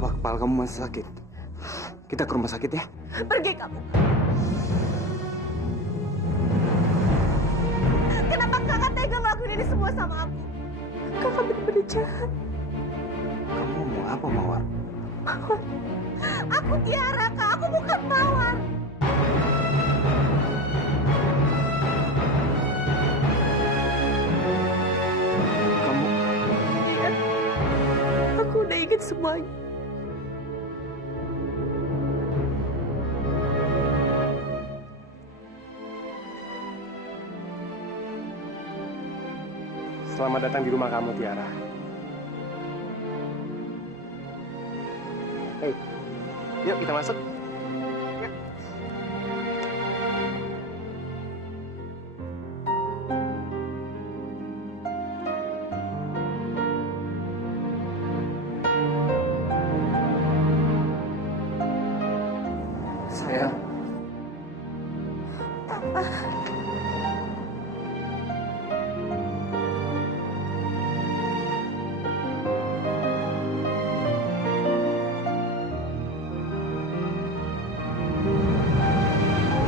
Apa kepala kamu masih sakit? Kita ke rumah sakit ya. Pergi kamu. Kenapa kakak tega ngelakuin ini semua sama aku? Kakak benar-benar jahat. Kamu mau apa, Mawar? Mawar. Aku Tiara, Kak. Aku bukan Mawar. Kamu... Iya. Aku udah ingat semuanya. Selamat datang di rumah kamu, Tiara. Hei, yuk kita masuk. Yuk. Sayang. Papa.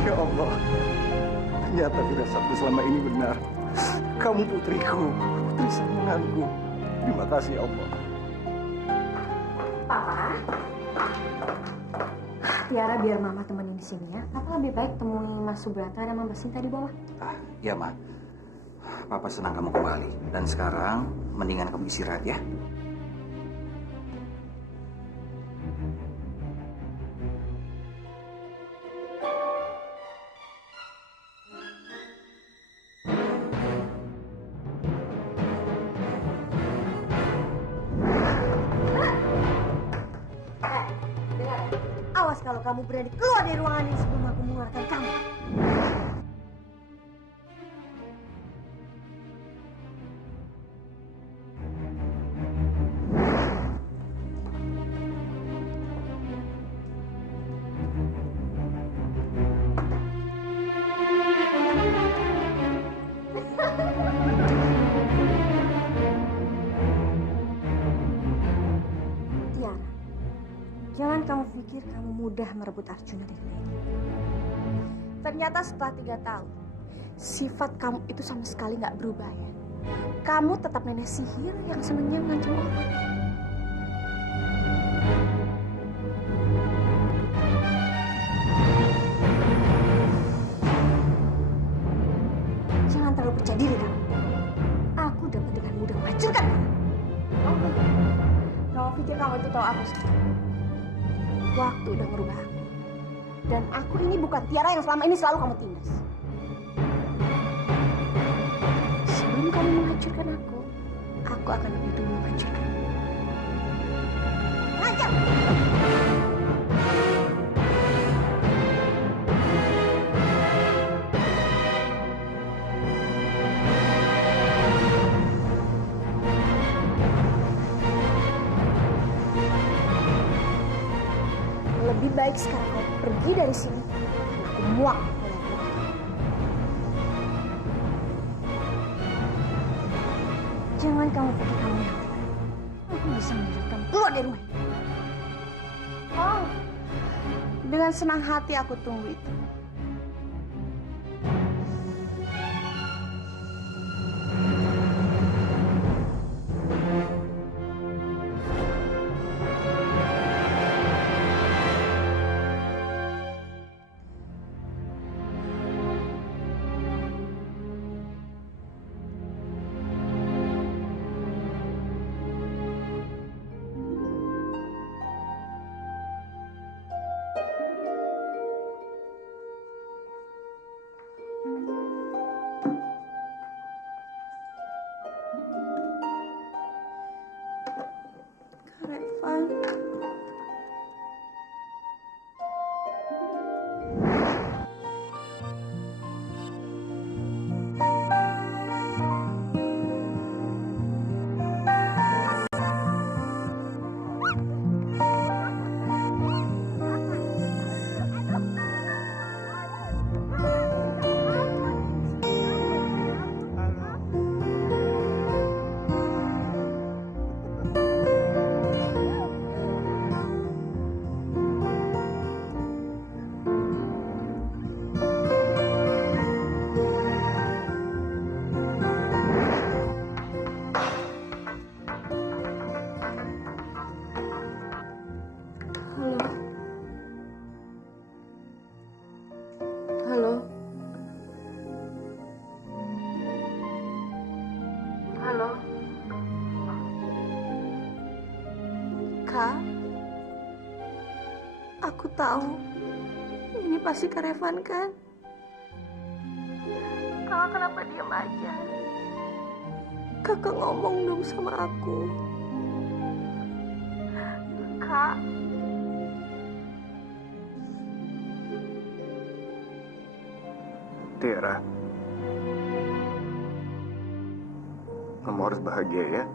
Ya Allah, ternyata firasatku selama ini benar. Kamu putriku, putri sayangku. Terima kasih ya Allah. Papa, Tiara biar Mama temenin di sini ya. Papa lebih baik temui Mas Subrata dan Mbak Sinta di bawah. Ya, Ma. Papa senang kamu kembali. Dan sekarang, mendingan kamu istirahat ya. Awas kalau kamu berani keluar dari ruangan ini sebelum aku mengeluarkan kamu. Tiara, jangan kamu pikir kamu mudah merebut Arjuna dari Lady. Ternyata setelah 3 tahun, sifat kamu itu sama sekali nggak berubah ya. Kamu tetap nenek sihir yang senangnya ngancam orang. Jangan terlalu percaya diri kamu. Aku dapat dengan mudah menghancurkan kamu. Kamu pikir kamu itu tahu aku sekarang? Waktu udah merubah aku. Dan aku ini bukan Tiara yang selama ini selalu kamu tindas. Sebelum kamu menghancurkan aku akan lebih dulu menghancurkan. Ngajar! Lebih baik sekarang kau pergi dari sini. Aku muak melihat muka kamu. Jangan kamu pikir kamu yang Tiara. Aku bisa menjadikan kamu keluar dari rumah. Oh, dengan senang hati aku tunggu itu. Revan. Kak, aku tahu ini pasti Kak Revan kan? Kakak kenapa diam aja? Kakak ngomong dong sama aku. Kak. Tiara, kamu harus bahagia ya.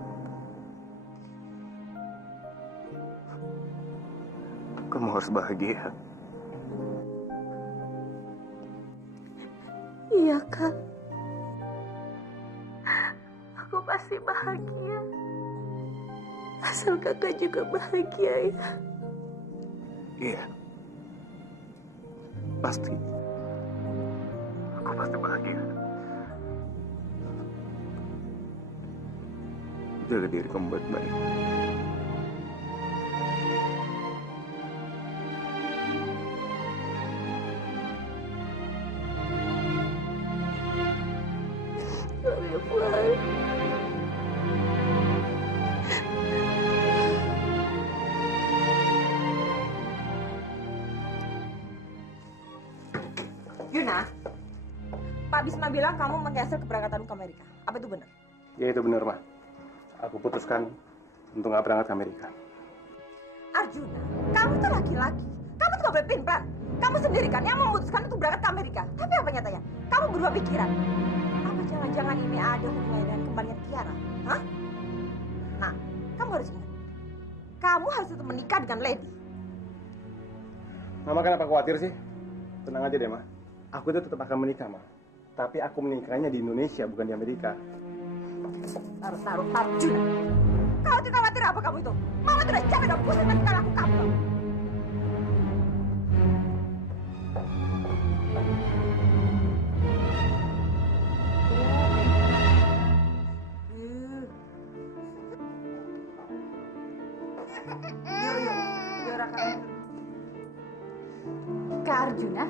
Kamu harus bahagia. Iya, Kak. Aku pasti bahagia. Asal Kakak juga bahagia ya. Iya. Pasti. Aku pasti bahagia. Jaga diri kamu baik-baik. Yuna, Pak Bisma bilang kamu mengcancel keberangkatan ke Amerika. Apa itu benar? Ya itu benar, Ma. Aku putuskan untuk nggak berangkat ke Amerika. Arjuna, kamu tuh laki-laki. Kamu tuh gak boleh plan. Kamu sendiri kan yang memutuskan untuk berangkat ke Amerika. Tapi apa nyatanya? Kamu berubah pikiran. Apa jangan-jangan ini ada hubungannya dengan kembalian Tiara? Hah? Nah, kamu harus ingat. Kamu harus tetap menikah dengan Lady. Mama kenapa khawatir sih? Tenang aja deh, Ma. Aku itu tetap akan menikah, Ma. Tapi aku menikahnya di Indonesia, bukan di Amerika. Taruh, Arjuna. Kau tidak khawatir apa kamu itu? Mama sudah capek dan pusing dengan tingkah laku kamu. Yuk, biar akan. Kak Arjuna?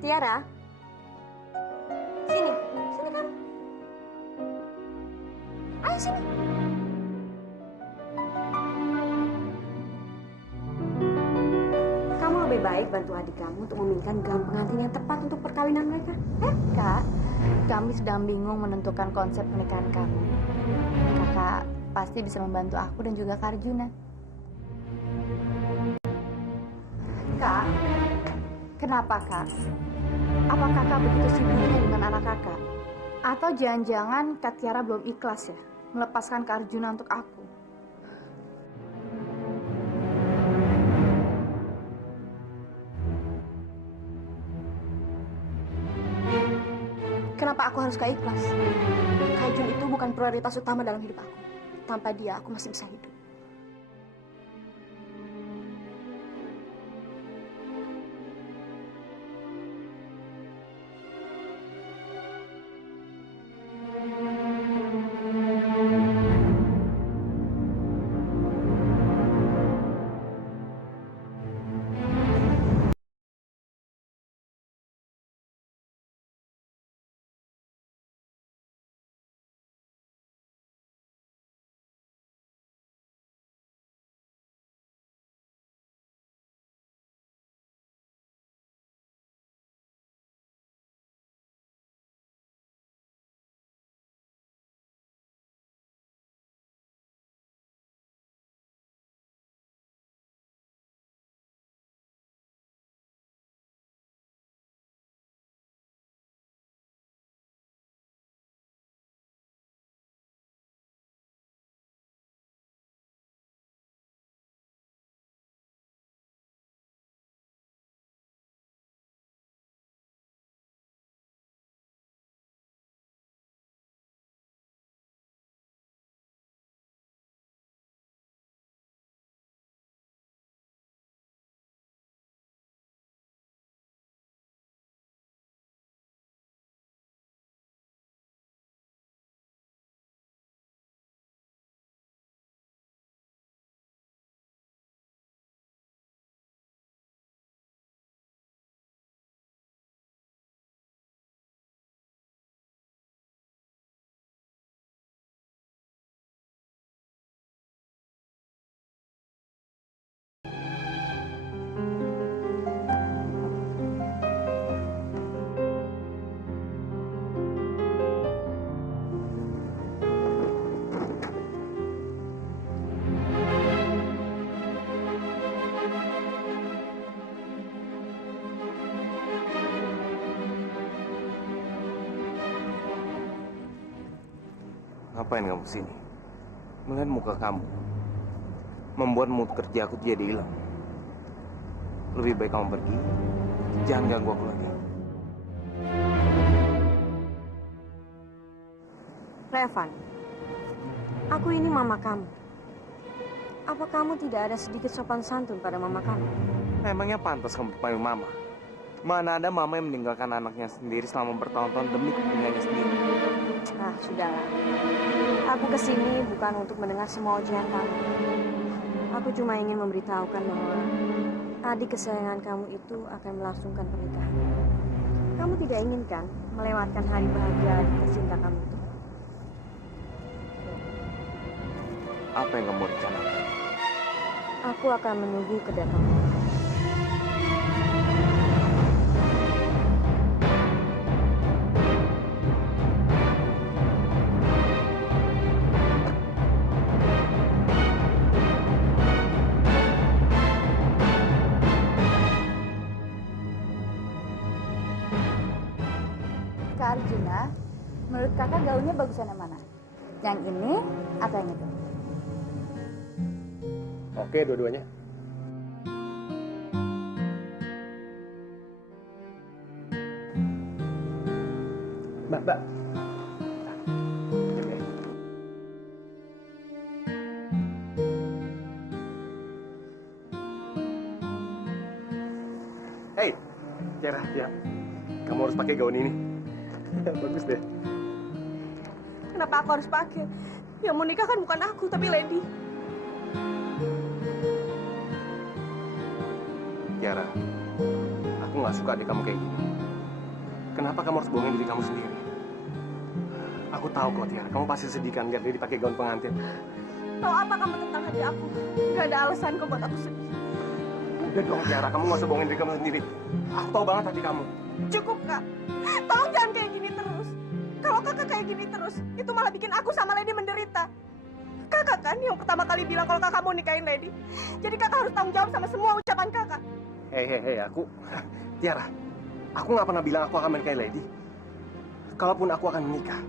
Tiara. Sini. Sini kamu. Ayo sini. Kamu lebih baik bantu adik kamu untuk memilihkan gaun pengantin yang tepat untuk perkawinan mereka. Kak, kami sedang bingung menentukan konsep pernikahan kami. Kakak pasti bisa membantu aku dan juga Kak Arjuna. Kak, kenapa Kak? Apa kakak begitu sibuknya dengan anak kakak? Atau jangan-jangan Kak Tiara belum ikhlas ya melepaskan Kak Arjuna untuk aku? Kenapa aku harus gak ikhlas? Kak Jun itu bukan prioritas utama dalam hidup aku. Tanpa dia, aku masih bisa hidup. Ngapain kamu sini? Melihat muka kamu membuat mood kerja aku jadi hilang. Lebih baik kamu pergi. Jangan ganggu aku lagi. Revan, aku ini mama kamu. Apa kamu tidak ada sedikit sopan santun pada mama kamu? Emangnya pantas kamu panggil mama? Mana ada mama yang meninggalkan anaknya sendiri selama bertahun-tahun demi kepentingannya sendiri? Ah, sudahlah. Aku kesini bukan untuk mendengar semua ujian kamu. Aku cuma ingin memberitahukan bahwa adik kesayangan kamu itu akan melangsungkan pernikahan. Kamu tidak inginkan melewatkan hari bahagia adik tercinta kamu itu? Apa yang kamu rencanakan? Aku akan menunggu kedatangan. Kak Arjuna, menurut kakak gaunnya bagusan yang mana? Yang ini atau yang itu? Oke, dua-duanya. Mbak. Oke. Hey, Tiara, ya. Kamu harus pakai gaun ini. Bagus deh. Kenapa aku harus pakai? Yang mau nikah kan bukan aku, tapi Lady. Tiara, aku nggak suka deh kamu kayak gini. Kenapa kamu harus bohongin diri kamu sendiri? Aku tahu kok, Tiara. Kamu pasti sedih kan lihat dia dipakai gaun pengantin. Tahu apa kamu tentang hati aku? Gak ada alasan kok buat aku sedih. Udah dong, Tiara. Kamu nggak usah bohongin diri kamu sendiri. Aku tahu banget hati kamu. Cukup, Kak. Tolong jangan kayak gini terus. Kalau kakak kayak gini terus, itu malah bikin aku sama Lady menderita. Kakak kan yang pertama kali bilang kalau kakak mau nikahin Lady. Jadi kakak harus tanggung jawab sama semua ucapan kakak. Hei, aku... Tiara, aku nggak pernah bilang aku akan menikahi Lady. Kalaupun aku akan menikah,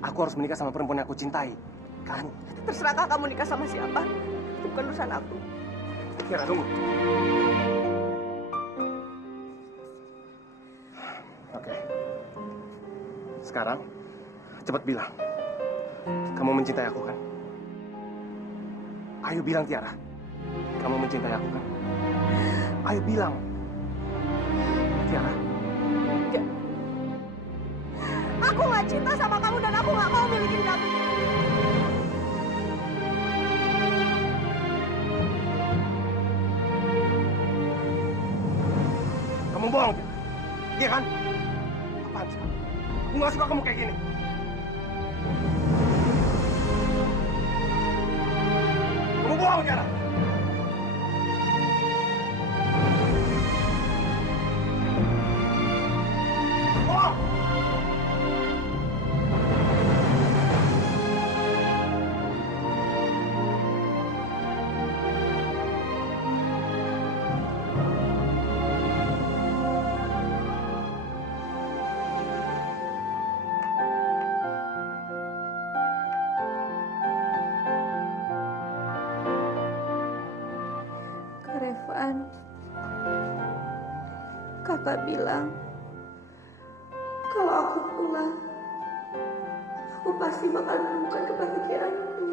aku harus menikah sama perempuan yang aku cintai. Kan? Terserah kakak mau nikah sama siapa. Itu bukan urusan aku. Tiara, tunggu. Oke. Sekarang, cepat bilang. Kamu mencintai aku kan? Ayo bilang, Tiara. Kamu mencintai aku kan? Ayo bilang. Tiara. Enggak. Aku nggak cinta sama kamu dan aku nggak mau milikin kamu. Kamu bohong, Tiara. Iya kan? Apaan sih? Aku nggak suka kamu kayak gini. Kamu bohong, Tiara. Bohong. Kak Revan, kakak bilang kalau aku pulang, aku pasti bakal menemukan kebahagiaanku.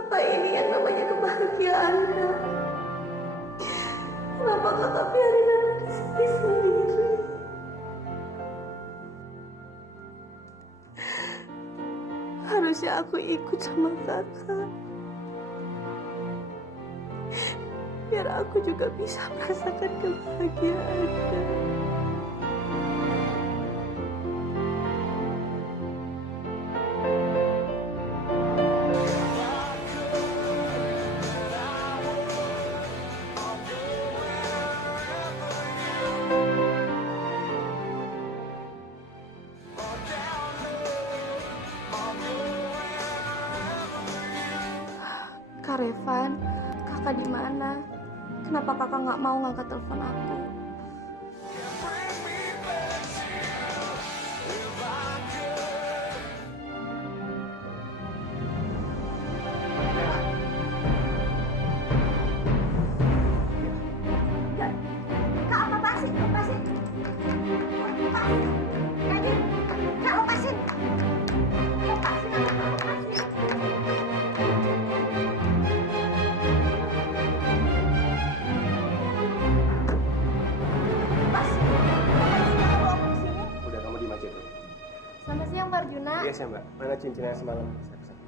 Apa ini yang namanya kebahagiaan, Kak? Kenapa kakak biarin aku di sini sendiri? Harusnya aku ikut sama kakak. Biar aku juga bisa merasakan kebahagiaan. Kak Revan, kakak di mana? Kenapa kakak nggak mau ngangkat telepon aku? ya Mbak. Mana cincinnya semalam saya pesan?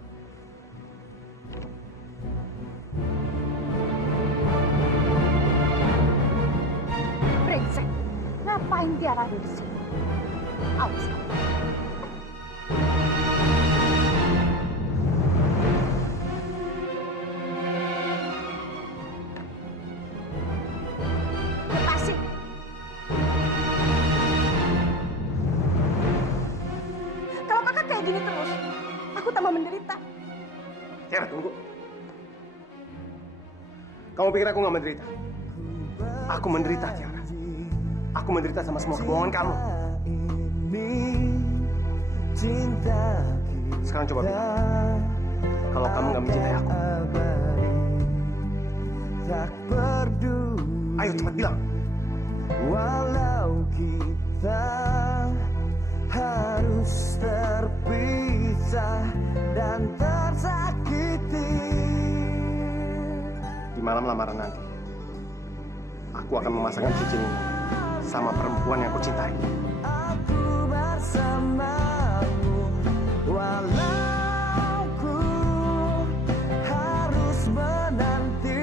Brengsek. Ngapain Tiara ada di sini? Awas. Lepasin. Kalau kakak kayak gini terus, aku tambah menderita. Tiara, tunggu. Kamu pikir aku nggak menderita? Aku menderita, Tiara. Aku menderita sama semua kebohongan kamu. Sekarang coba bilang, kalau kamu nggak mencintai aku. Ayo cepat bilang. Walau kita harus terpisah dan tersakiti. Di malam lamaran nanti, aku akan memasangkan cincin ini sama perempuan yang aku cintai. Aku bersamamu walau ku harus menanti.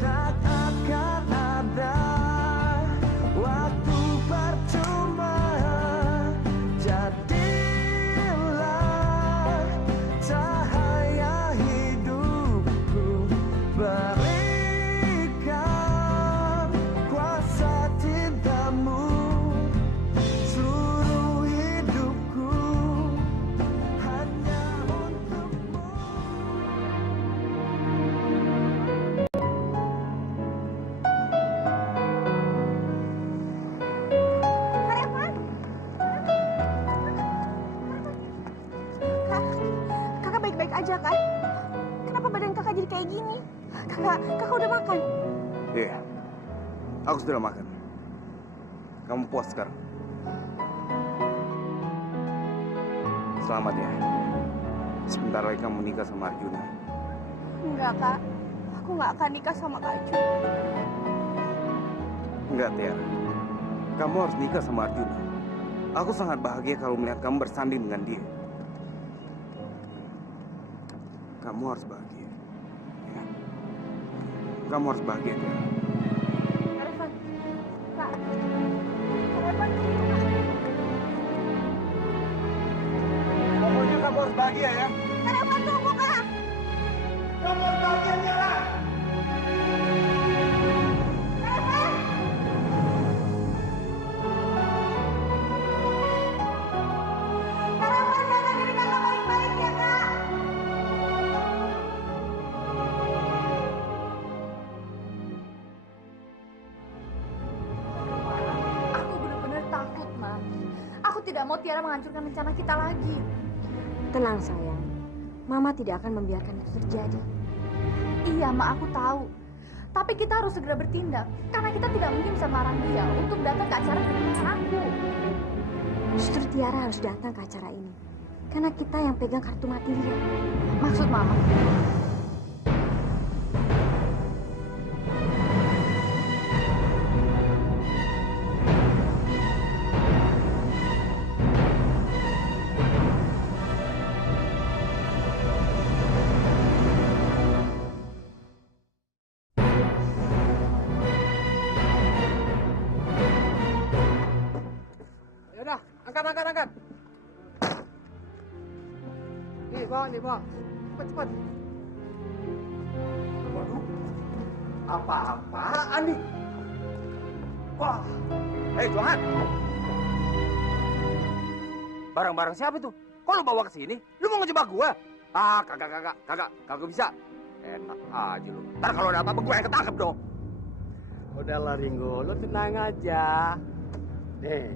Tak akan ada waktu percuma. Jadilah cahaya hidupku. Berikan kuasa cintamu seluruh hidupku hanya untukmu. Kak, kakak baik-baik aja kan? Kenapa badan kakak jadi kayak gini? Kakak udah makan? Iya, aku sudah makan. Kamu puas sekarang? Selamat ya. Sebentar lagi kamu nikah sama Arjuna. Enggak, Kak. Aku nggak akan nikah sama Kak Ju. Enggak, Tiara. Kamu harus nikah sama Arjuna. Aku sangat bahagia kalau melihat kamu bersanding dengan dia. Kamu harus bahagia. Ya. Kamu harus bahagia, Tiara. Kak Revan. Kak. Kak Revan, tunggu, Kak. Pokoknya kamu harus bahagia ya. Kak Revan, tunggu, Kak. Kamu harus bahagia, Tiara. Kak Revan, jaga diri kakak baik-baik ya, Kak. Aku benar-benar takut, Ma. Aku tidak mau Tiara menghancurkan rencana kita lagi. Tenang sayang, Mama tidak akan membiarkan itu terjadi. Iya, Ma, aku tahu. Tapi kita harus segera bertindak. Karena kita tidak mungkin bisa melarang dia untuk datang ke acara pernikahan aku. Justru Tiara harus datang ke acara ini. Karena kita yang pegang kartu mati dia. Maksud Mama? Yaudah, angkat. Nih, bawa. Cepat. Waduh, apa-apaan nih? Wah, Johan. Barang-barang siapa tuh? Kok lu bawa ke sini? Lu mau ngejebak gua? Kagak bisa. Enak aja lu. Ntar kalau ada apa-apa gua yang ketangkep dong. Udahlah Ringo, lu tenang aja. Nih.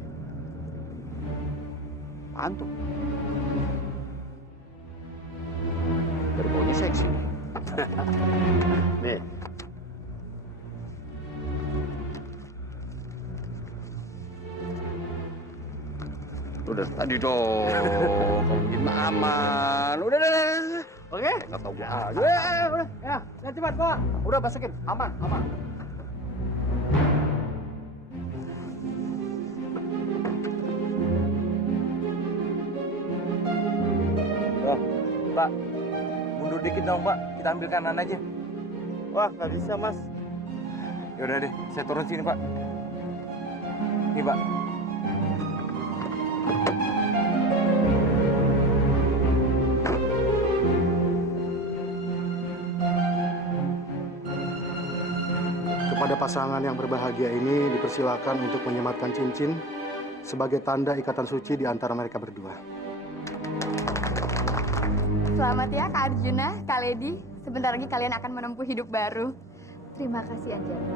Mantuk. Berbaunya seksi. Nih. Udah tadi dong. Kamu bikin aman. Udah. Oke? Nggak tahu gua aja. Udah. Ya, cepat, Pak. Udah masukin. Aman. Pak. Mundur dikit dong, Pak. Kita ambil kanan aja. Wah, nggak bisa, Mas. Yaudah deh, saya turun sini, Pak. Nih, Pak. Kepada pasangan yang berbahagia ini dipersilakan untuk menyematkan cincin sebagai tanda ikatan suci di antara mereka berdua. Selamat ya Kak Arjuna, Kak Lady. Sebentar lagi kalian akan menempuh hidup baru. Terima kasih Anjali.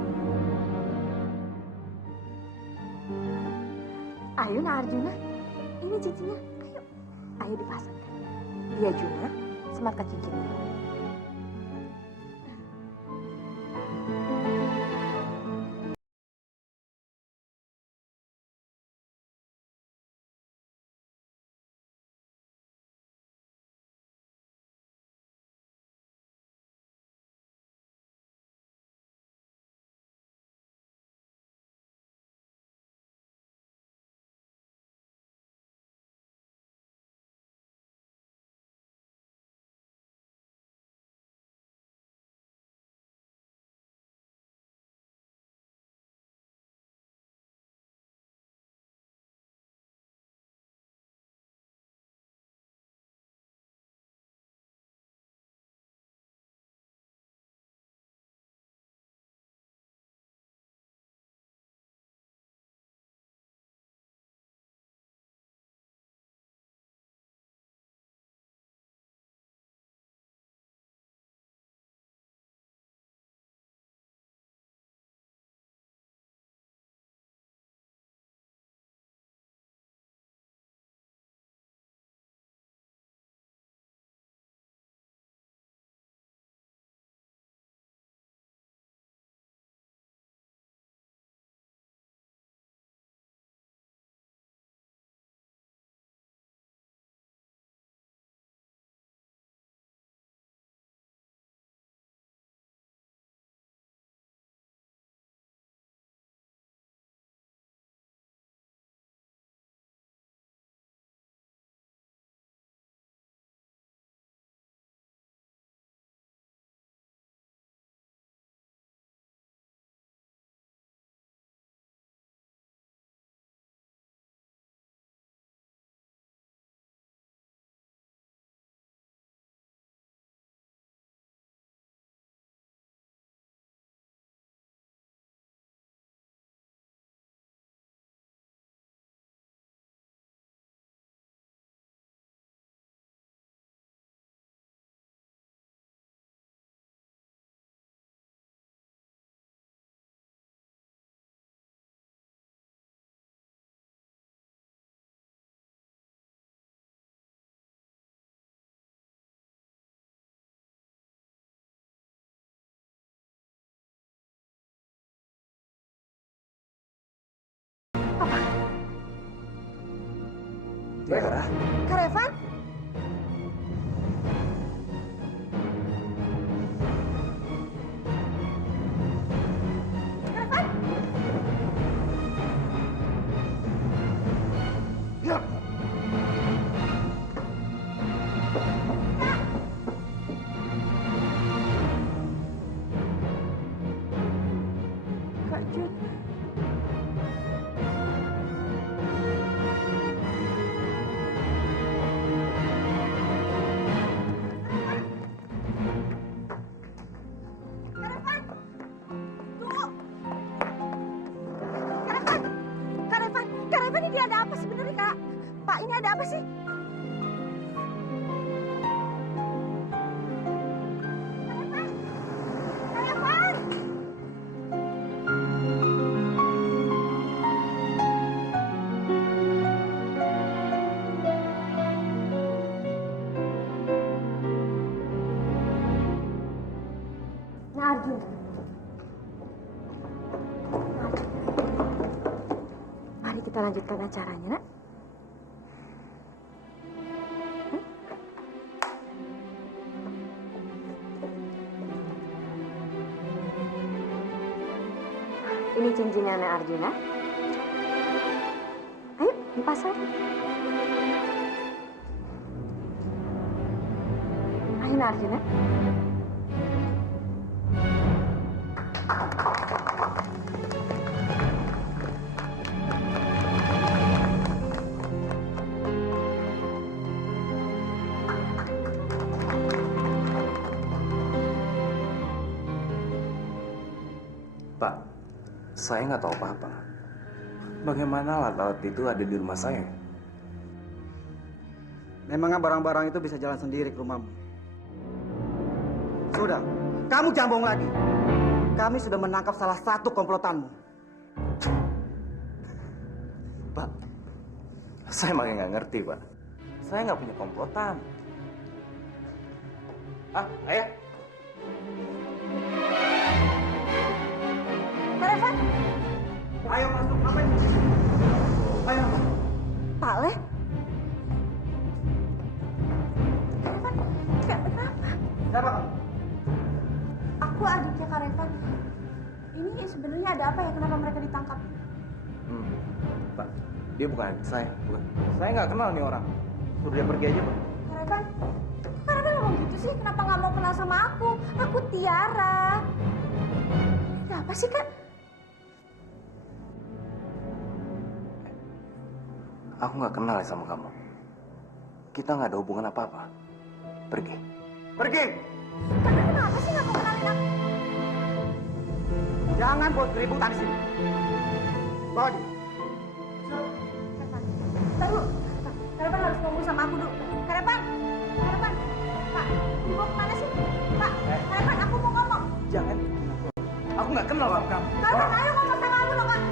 Ayo Nak Arjuna, ini cincinnya. Ayo, ayo dipasangkan. Dia Juna, sematkan cincinnya. Tiara. Kak Revan? Kak Jun. Kak Revan, ini ada apa sebenarnya, Kak? Pak, ini ada apa sih? Kak Revan! Nah, Arjuna. Mari kita lanjutkan acaranya, Nak. Ini cincinnya Nak Arjuna. Ayo, dipasang. Gimana Arjuna? Pak, saya nggak tahu apa-apa. Bagaimana alat-alat itu ada di rumah saya? Memangnya barang-barang itu bisa jalan sendiri ke rumahmu? Sudah, kamu jambong lagi. Kami sudah menangkap salah satu komplotanmu. Pak, saya makin nggak ngerti, Pak. Saya nggak punya komplotan. Ayah. Revan, Ayo masuk, ngapain? Ayo. Pak Le. Revan, kenapa? Siapa kamu? Aku adiknya Kak Revan. Ini sebenarnya ada apa ya? Kenapa mereka ditangkap? Pak, dia bukan adik saya, bukan. Saya nggak kenal nih orang. Suruh dia pergi aja, Pak. Kak Revan, kok Kak Revan ngomong gitu sih? Kenapa nggak mau kenal sama aku? Aku Tiara. Ada apa sih, Kak? Aku nggak kenal ya sama kamu. Kita nggak ada hubungan apa-apa. Pergi. Pergi! Kakak kenapa sih nggak mau kenalin aku? Jangan buat keributan di sini. Bawa dia. Revan, taruh. Kak Revan harus ngomong sama aku dulu. Kak Revan, Pak, dibawa kemana sih? Pak, Kak Revan, aku mau ngomong. Jangan. Aku nggak kenal sama kamu. Kak Revan, ayo ngomong sama aku loh, Kak.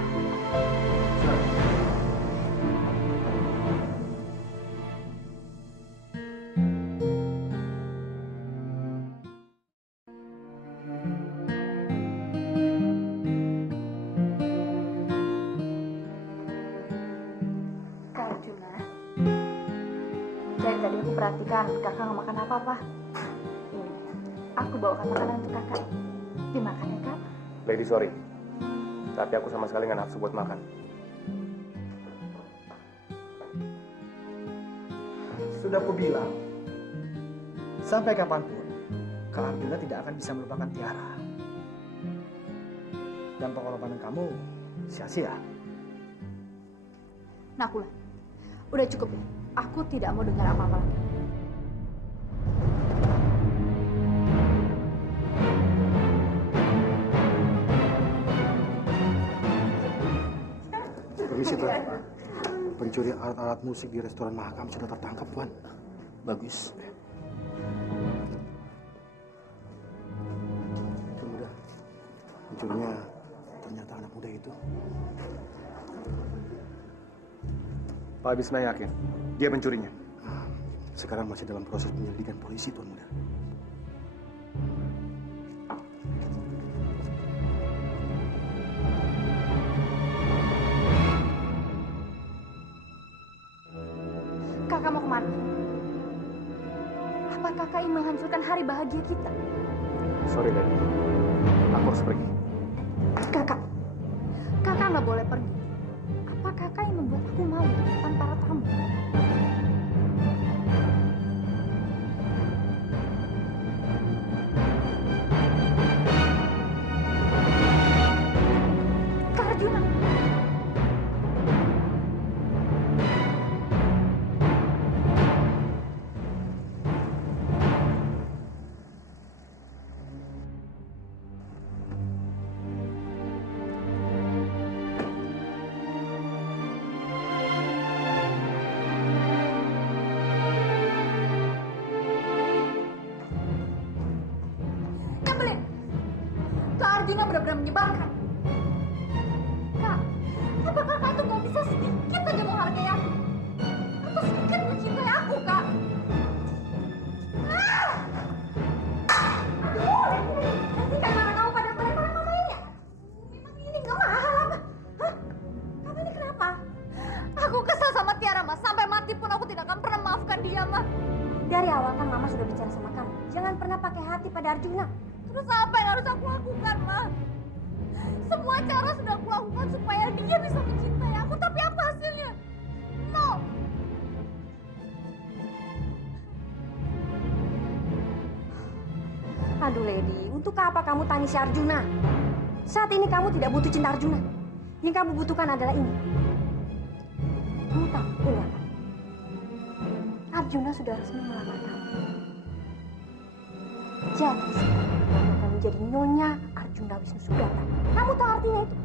Kak Arjuna, dari tadi aku perhatikan kakak nggak makan apa-apa. Ini, aku bawakan makanan untuk kakak. Dimakan ya, Kak? Lady, sorry. Tapi aku sama sekali nggak nafsu buat makan. Sudah aku bilang, sampai kapanpun, Kak Arjuna tidak akan bisa melupakan Tiara. Dan pengorbanan kamu sia-sia. Nakulah, udah cukup ya. Aku tidak mau dengar apa-apa lagi. Permisi, Tuan. Pencuri alat-alat musik di restoran Mahakam sudah tertangkap, Tuan. Bagus. Mudah. Pencurinya ternyata anak muda itu. Pak Bisma yakin dia pencurinya. Sekarang masih dalam proses penyelidikan polisi, Tuan Muda. Kakak mau kemana? Apa kakak ingin menghancurkan hari bahagia kita? Sorry, Lady. Aku harus pergi. Kakak nggak boleh pergi. Apa kakak yang membuat aku mau depan para tamu? Kak Arjuna. Nyebelin. Kak Arjuna benar-benar menyebalkan. Kak, apa kakak tuh nggak bisa sedikit aja menghargai aku? Atau sedikit mencintai aku, Kak? Aduh, nanti kayak mana kamu pada pelempar sama mainnya? Memang ini nggak mahal apa? Hah? Kamu ini kenapa? Aku kesal sama Tiara, Mas. Sampai mati pun aku tidak akan pernah maafkan dia, Mas. Dari awal kan Mama sudah bicara sama kamu. Jangan pernah pakai hati pada Arjuna. Terus apa yang harus aku lakukan, Ma? Semua cara sudah aku lakukan supaya dia bisa mencintai aku, tapi apa hasilnya? No. Aduh, Lady, untuk apa kamu tangisi Arjuna? Saat ini kamu tidak butuh cinta Arjuna. Yang kamu butuhkan adalah ini. Kamu tahu, ini apa? Arjuna sudah resmi melamar kamu. Jadi sekarang kamu akan menjadi Nyonya Arjuna Wisnu Subrata. Kamu tahu artinya itu?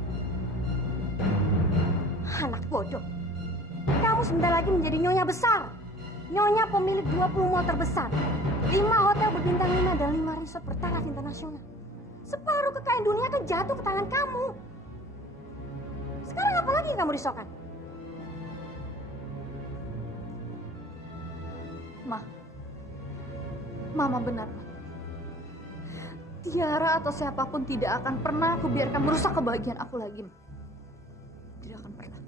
Anak bodoh. Kamu sebentar lagi menjadi Nyonya besar. Nyonya pemilik 20 mall terbesar, 5 hotel berbintang 5 dan 5 resort bertaraf internasional. Separuh kekayaan dunia akan jatuh ke tangan kamu. Sekarang apa lagi yang kamu risaukan? Ma, Mama benar. Tiara atau siapapun tidak akan pernah aku biarkan merusak kebahagiaan aku lagi. Tidak akan pernah.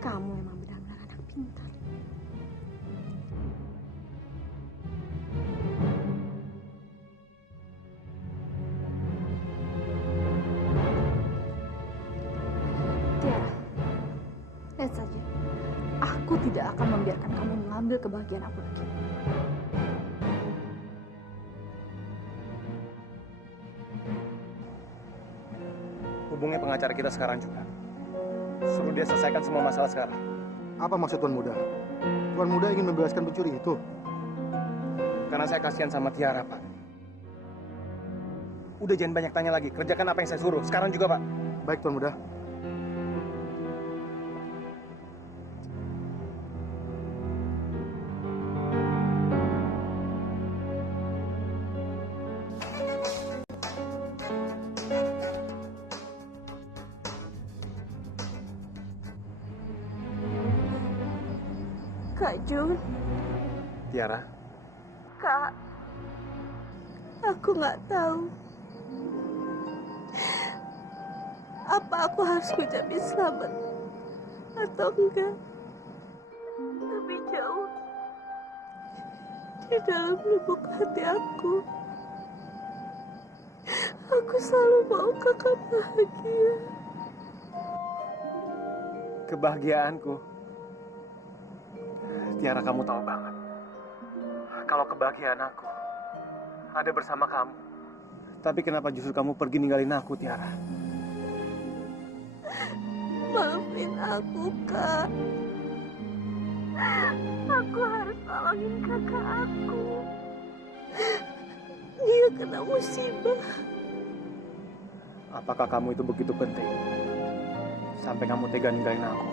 Kamu memang benar-benar anak pintar. Tiara, lihat saja. Aku tidak akan membiarkan kamu mengambil kebahagiaan aku lagi. Hubungi pengacara kita sekarang juga. Suruh dia selesaikan semua masalah sekarang. Apa maksud Tuan Muda? Tuan Muda ingin membebaskan pencuri itu? Karena saya kasihan sama Tiara, Pak. Udah jangan banyak tanya lagi. Kerjakan apa yang saya suruh. Sekarang juga, Pak. Baik, Tuan Muda. Kak Jun, Tiara, Kak, aku nggak tahu. Apa aku harus ngucapin selamat atau enggak? Tapi jauh di dalam lubuk hati aku selalu mau kakak bahagia. kebahagiaanku. Tiara, kamu tahu banget. Kalau kebahagiaan aku ada bersama kamu. Tapi kenapa justru kamu pergi ninggalin aku, Tiara? Maafin aku, Kak. Aku harus tolongin kakak aku. Dia kena musibah. Apakah kamu itu begitu penting? Sampai kamu tega ninggalin aku?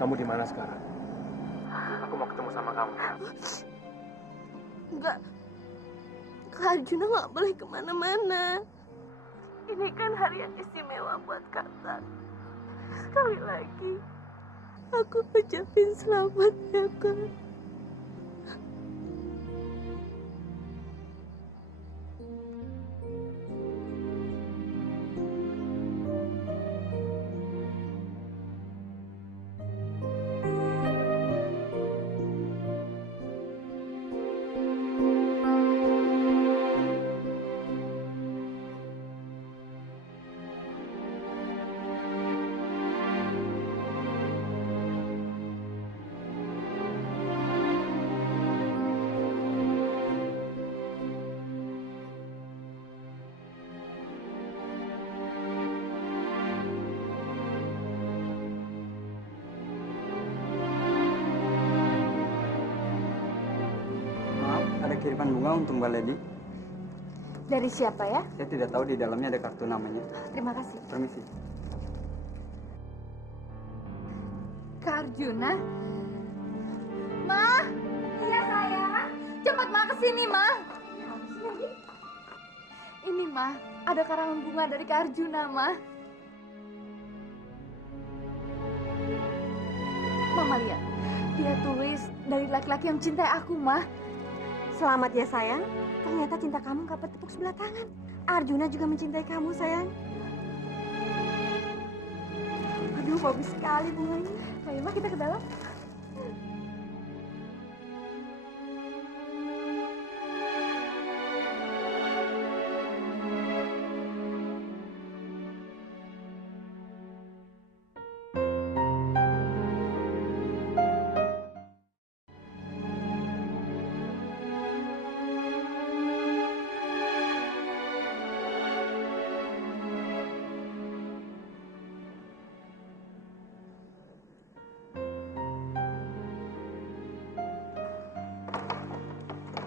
Kamu di mana sekarang? Aku mau ketemu sama kamu. Enggak. Kak Arjuna nggak boleh kemana-mana. Ini kan hari yang istimewa buat kakak. Sekali lagi, aku ucapin selamat ya, Kak. Ada kiriman bunga untuk Mbak Lady. Dari siapa ya? Saya tidak tahu, di dalamnya ada kartu namanya. Terima kasih. Permisi. Kak Arjuna? Ma? Iya sayang. Cepat Ma kesini Ma. Ini Ma, ada karangan bunga dari Kak Arjuna Ma. Mama lihat, dia tulis dari laki-laki yang mencintai aku Ma. Selamat ya sayang. Ternyata cinta kamu gak bertepuk sebelah tangan. Arjuna juga mencintai kamu sayang. Aduh, bagus sekali bunganya. Ayo Ma, kita ke dalam.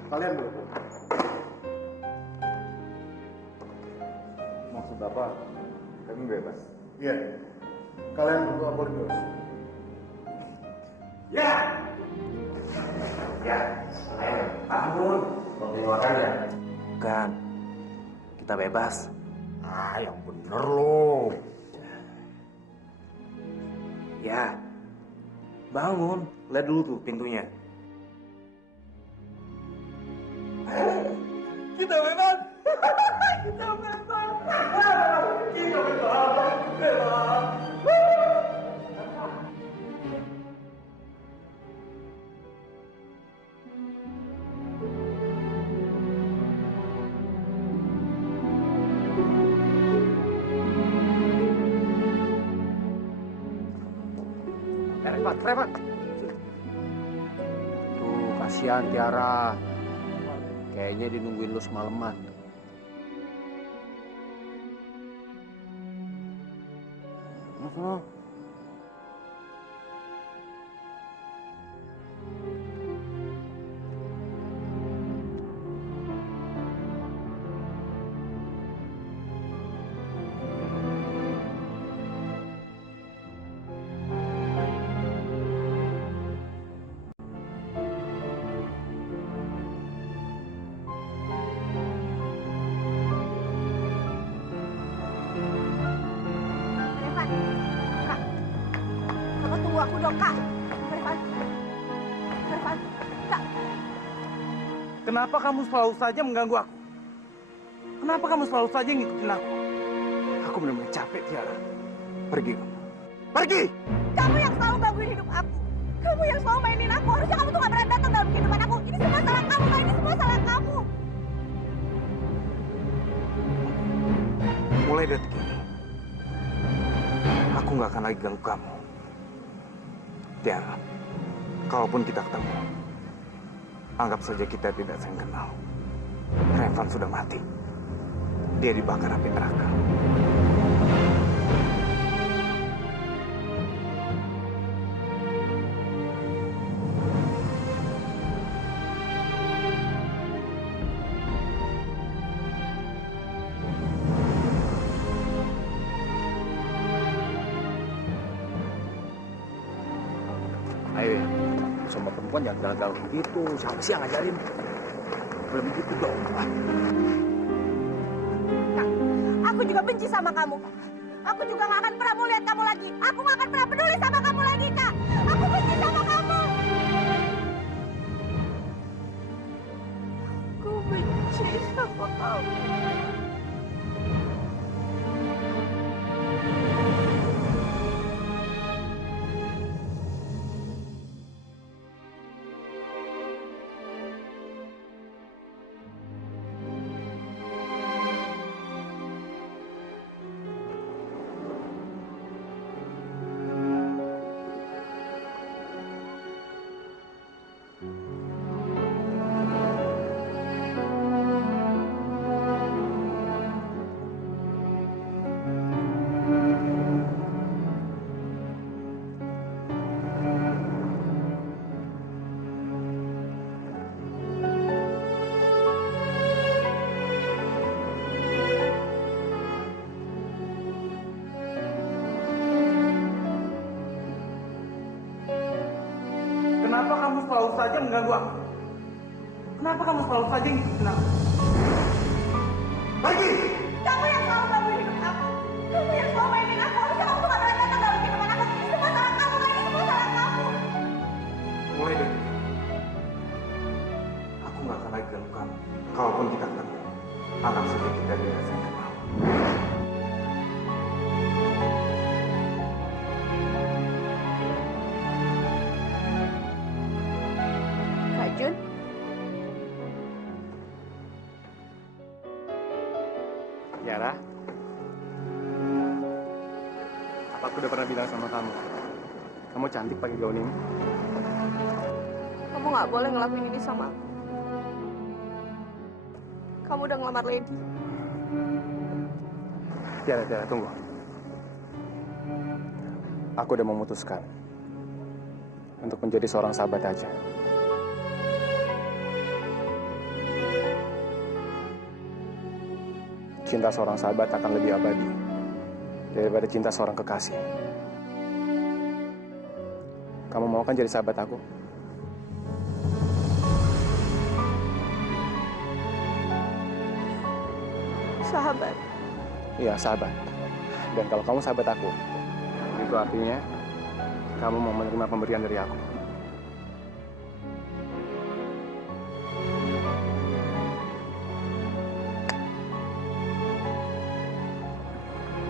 Kalian berdua. Maksud Bapak, kami bebas. Iya. Kalian berdua boleh bebas. Ya. Ya, ayo. Ampun, mau mengeluarkannya. Bukan. Kita bebas. Ah, yang bener lo. Ya. Bangun. Lihat dulu tuh pintunya. Kita bebas. Kita bebas. Kita bebas. Bebas. Revat. Tuh, kasihan Tiara. Kayaknya dia nungguin lu semalaman. Revan, Kak. Kakak tunggu aku dong, Kak. Revan. Revan, Kak. Kenapa kamu selalu saja mengganggu aku? Kenapa kamu selalu saja ngikutin aku? Aku benar-benar capek, Tiara. Pergi kamu. Pergi! Kamu yang selalu gangguin hidup aku. Kamu yang selalu mainin aku. Harusnya kamu tuh gak pernah datang dalam kehidupan aku. Ini semua salah kamu, Kak. Ini semua salah kamu. Mulai detik ini, aku nggak akan lagi ganggu kamu. Tiara, kalaupun kita ketemu, anggap saja kita tidak saling kenal. Revan sudah mati. Dia dibakar api neraka. Ayo ya, sama perempuan jangan galau-galau gitu. Siapa sih yang ngajarin? Belum gitu dong. Kak, aku juga benci sama kamu. Aku juga gak akan pernah mau lihat kamu lagi. Aku gak akan pernah peduli sama kamu lagi, Kak. Aku benci sama kamu. Aku benci sama kamu. Kenapa kamu selalu saja mengganggu aku? Kenapa kamu selalu saja ngikutin aku? Pergi! Kamu yang selalu gangguin hidup aku. Kamu yang selalu mainin aku. Harusnya kamu tuh gak pernah datang dalam kehidupan aku. Ini semua salah kamu, Kak. Ini semua salah kamu. Mulai detik ini, aku nggak akan lagi ganggu kamu. Kalaupun kita ketemu, anggap saja kita tidak saling kenal. Kak Jun, Tiara, apa aku udah pernah bilang sama kamu? Kamu cantik pakai gaun ini. Kamu gak boleh ngelakuin ini sama aku. Kamu udah ngelamar Lady. Tiara, tunggu. Aku udah memutuskan untuk menjadi seorang sahabat aja. cinta seorang sahabat akan lebih abadi daripada cinta seorang kekasih. Kamu mau kan jadi sahabat aku? Sahabat. Iya, sahabat. Dan kalau kamu sahabat aku, itu artinya kamu mau menerima pemberian dari aku.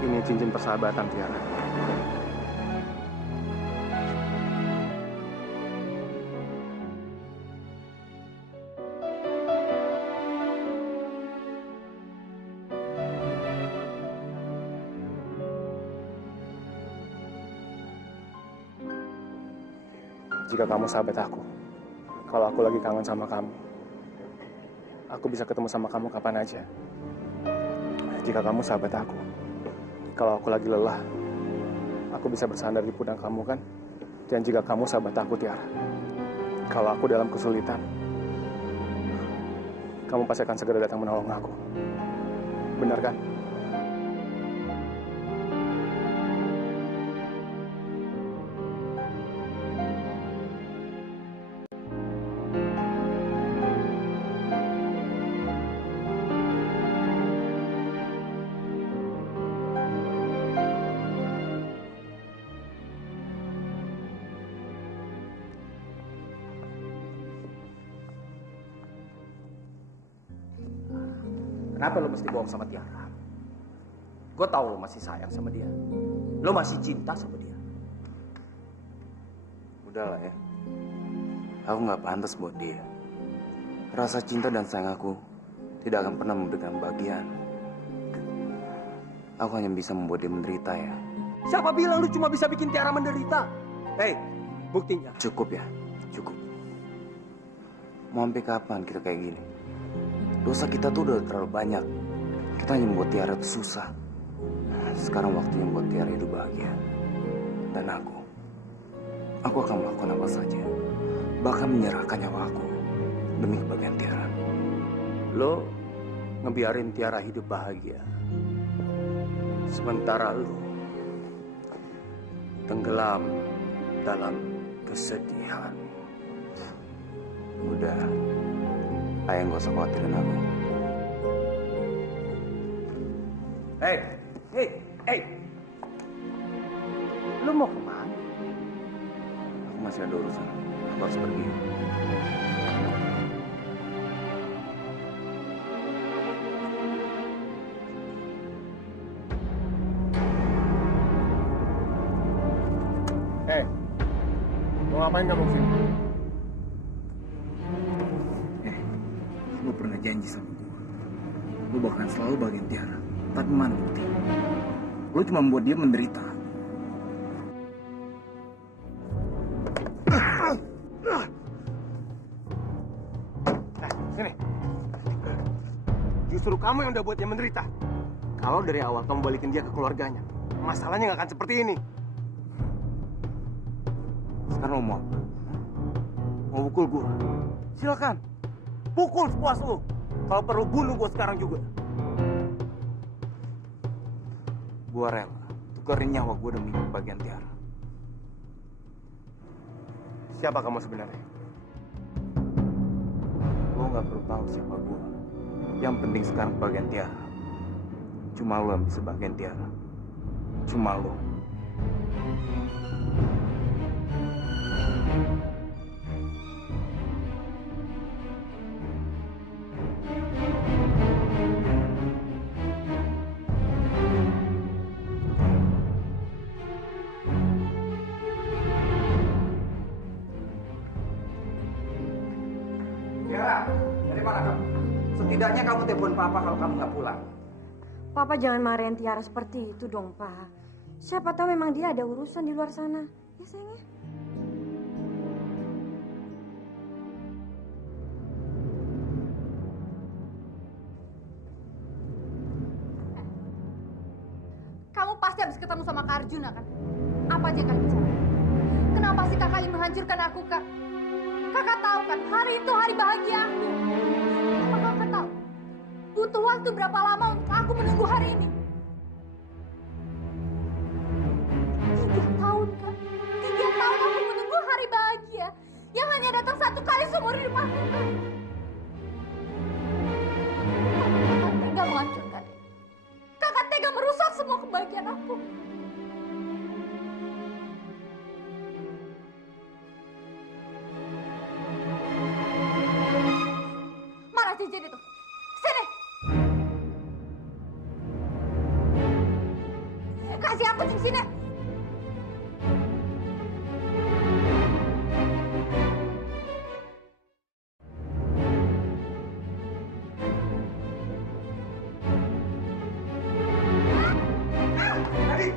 Ini cincin persahabatan, Tiara. Jika kamu sahabat aku, kalau aku lagi kangen sama kamu, aku bisa ketemu sama kamu kapan aja. Jika kamu sahabat aku, kalau aku lagi lelah, aku bisa bersandar di pundak kamu kan? Dan jika kamu sahabat aku, Tiara, kalau aku dalam kesulitan, kamu pasti akan segera datang menolong aku. Benar kan? Kenapa lo mesti bohong sama Tiara? Gue tahu lo masih sayang sama dia. Lo masih cinta sama dia. Udahlah ya. Aku nggak pantas buat dia. Rasa cinta dan sayang aku tidak akan pernah memberikan bagian. Aku hanya bisa membuat dia menderita ya. Siapa bilang lu cuma bisa bikin Tiara menderita? Hei, buktinya. Cukup ya, cukup. Mau sampai kapan kita kayak gini? Dosa kita tuh udah terlalu banyak. Kita hanya membuat Tiara tuh susah. Sekarang waktunya membuat Tiara hidup bahagia. Dan aku akan melakukan apa saja. Bahkan menyerahkan nyawa aku demi kebahagiaan Tiara. Lo ngebiarin Tiara hidup bahagia. Sementara lo tenggelam dalam kesedihan. Udah, ayah nggak usah khawatirin aku. Hei, lu mau kemana? Aku masih ada urusan. Aku harus pergi. Mau ngapain kamu sini? Lu pernah janji sama gue. Lu bakalan selalu bagian Tiara. Tapi mana bukti? Lu cuma membuat dia menderita. Sini. Justru kamu yang udah buat dia menderita. Kalau dari awal kamu balikin dia ke keluarganya, masalahnya nggak akan seperti ini. Sekarang lu mau apa? Mau pukul gue? Silakan. Pukul sepuas lu. Kalau perlu bunuh gue sekarang juga. Gue rela tukerin nyawa gue demi kebahagiaan Tiara. Siapa kamu sebenarnya? Lo nggak perlu tahu siapa gue. Yang penting sekarang kebahagiaan Tiara. Cuma lo yang bisa bahagiain Tiara. Cuma lo. Tiara, dari mana kamu? Setidaknya kamu telepon Papa kalau kamu nggak pulang. Papa jangan marahin Tiara seperti itu dong, Pak. Siapa tahu memang dia ada urusan di luar sana. Ya, sayangnya. Kamu pasti habis ketemu sama Kak Arjuna kan? Apa aja kalian bicara? Kenapa sih kakak ingin menghancurkan aku, Kak? Kakak tahu kan, hari itu hari bahagia aku. Apa kakak tahu? Butuh waktu berapa lama untuk aku menunggu hari ini? 3 tahun, Kak. 3 tahun aku menunggu hari bahagia yang hanya datang 1 kali seumur hidup aku, Kak. Kakak tega menghancurkan. Kakak tega merusak semua kebahagiaan aku. Mana cincin itu? Sini. Kasih aku cincinnya. Lady!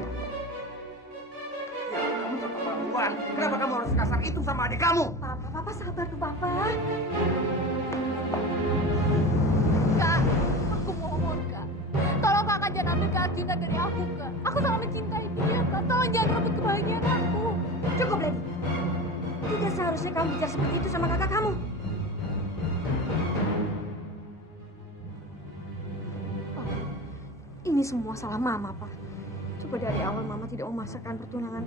Ya, kamu keterlaluan. Kenapa kamu harus kasar itu sama adik kamu? Papa sabar tuh, Papa. Kak, aku mohon, Kak. Tolong Kakak jangan ambil Kak Arjuna dari aku, Kak. Aku sangat mencintai dia, Kak. Tolong jangan rebut kebahagiaan aku. Cukup, Lady. Tidak seharusnya kamu bicara seperti itu sama kakak kamu. Papa, ini semua salah Mama, Pak. Coba dari awal Mama tidak memasakkan pertunangan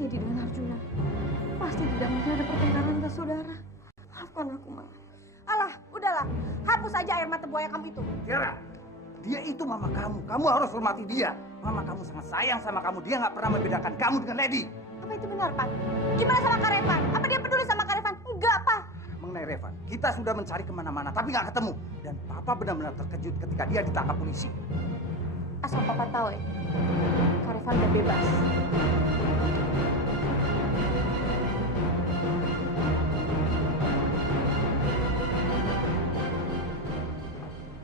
Lady dengan Arjuna. Pasti tidak mungkin ada pertengkaran antara saudara. Maafkan aku, Mama. Alah, udahlah. Hapus aja air mata buaya kamu itu. Tiara, dia itu mama kamu. Kamu harus hormati dia. Mama kamu sangat sayang sama kamu. Dia nggak pernah membedakan kamu dengan Lady. Apa itu benar, Pak? Gimana sama Kak Revan? Apa dia peduli sama Kak Revan? Enggak, Pak. Mengenai Revan, kita sudah mencari kemana-mana, tapi nggak ketemu. Dan Papa benar-benar terkejut ketika dia ditangkap polisi. Asal Papa tahu ya, Kak Revan udah bebas.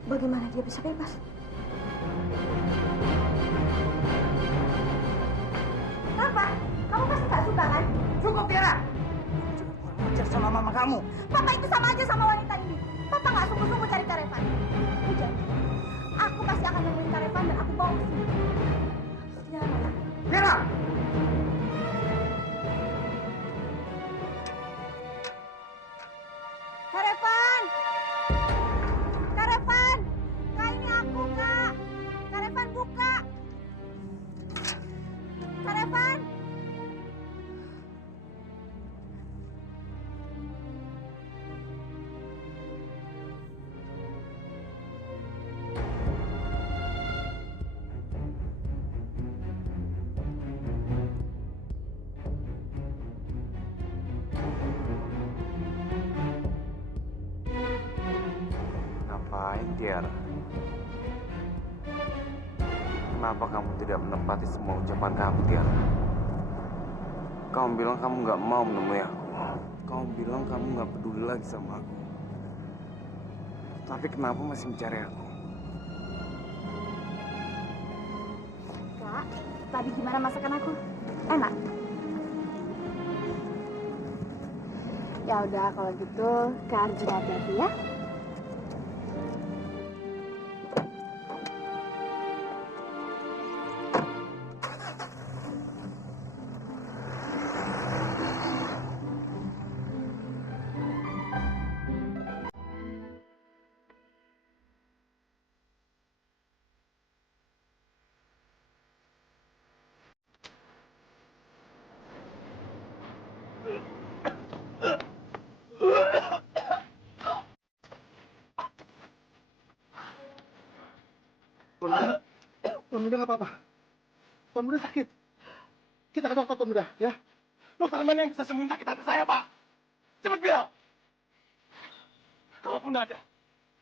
Bagaimana dia bisa bebas? Apa? Kamu pasti nggak suka, kan? Cukup, Tiara! Jangan kurang ajar sama mama kamu. Papa itu sama aja sama wanita ini. Papa nggak sungguh-sungguh cari Kak Revan. Aku janji. Aku pasti akan nemuin Kak Revan dan aku bawa ke sini. Tiara. Tiara! Kak Revan! Kak Revan! Kak, ini aku, Kak. Kak Revan, buka. Kak Revan! Ngapain, Tiara? Kenapa kamu tidak menepati semua ucapan kamu, Tiara? Kamu bilang kamu nggak mau menemui aku. Kamu bilang kamu nggak peduli lagi sama aku. Tapi kenapa masih mencari aku? Kak, tadi gimana masakan aku? Enak? Ya udah kalau gitu Kak Arjuna hati-hati ya. Tuan Muda nggak apa-apa. Tuan Muda sakit. Kita ke dokter, Tuan Muda, ya. Dokter mana yang bisa sembuhin sakit hati saya, Pak? Cepat bilang. Kalaupun ada,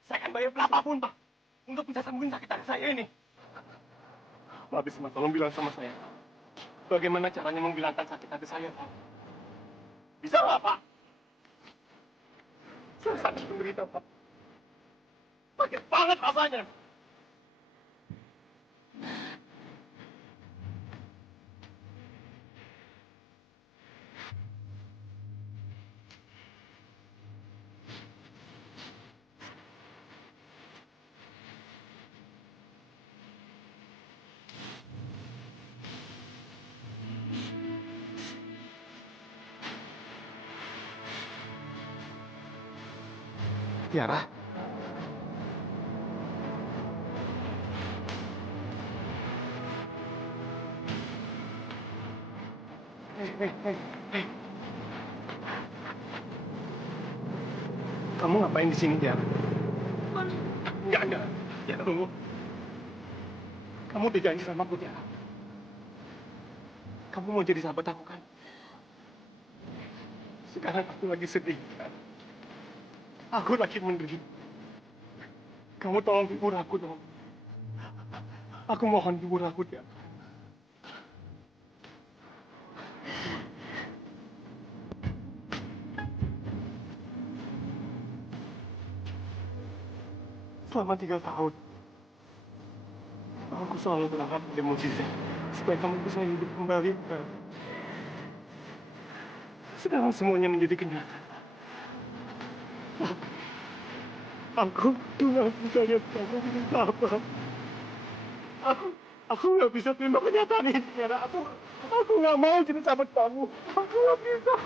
saya akan bayar berapapun, Pak, untuk bisa sembuhin sakit hati saya ini. Pak Bisma, tolong bilang sama saya, bagaimana caranya menghilangkan sakit hati saya, Pak? Bisa nggak, Pak? Saya sangat menderita, Pak. Sakit banget rasanya. Tiara. Kamu ngapain di sini, Tiara? Enggak. Ya, tunggu. Kamu udah janji sama aku, Tiara. Kamu mau jadi sahabat aku, kan? Sekarang aku lagi sedih, Tiara. Aku lagi menderita. Kamu tolong hibur aku dong. Aku mohon hibur aku, Tiara. Selama 3 tahun, aku selalu berharap ada mukjizat supaya kamu bisa hidup kembali. Kan? Sekarang semuanya menjadi kenyataan. Aku nggak bisa lihat kamu minta apa. Aku nggak bisa terima kenyataan ini, Tiara. Aku nggak mau jadi sahabat kamu. Aku nggak bisa.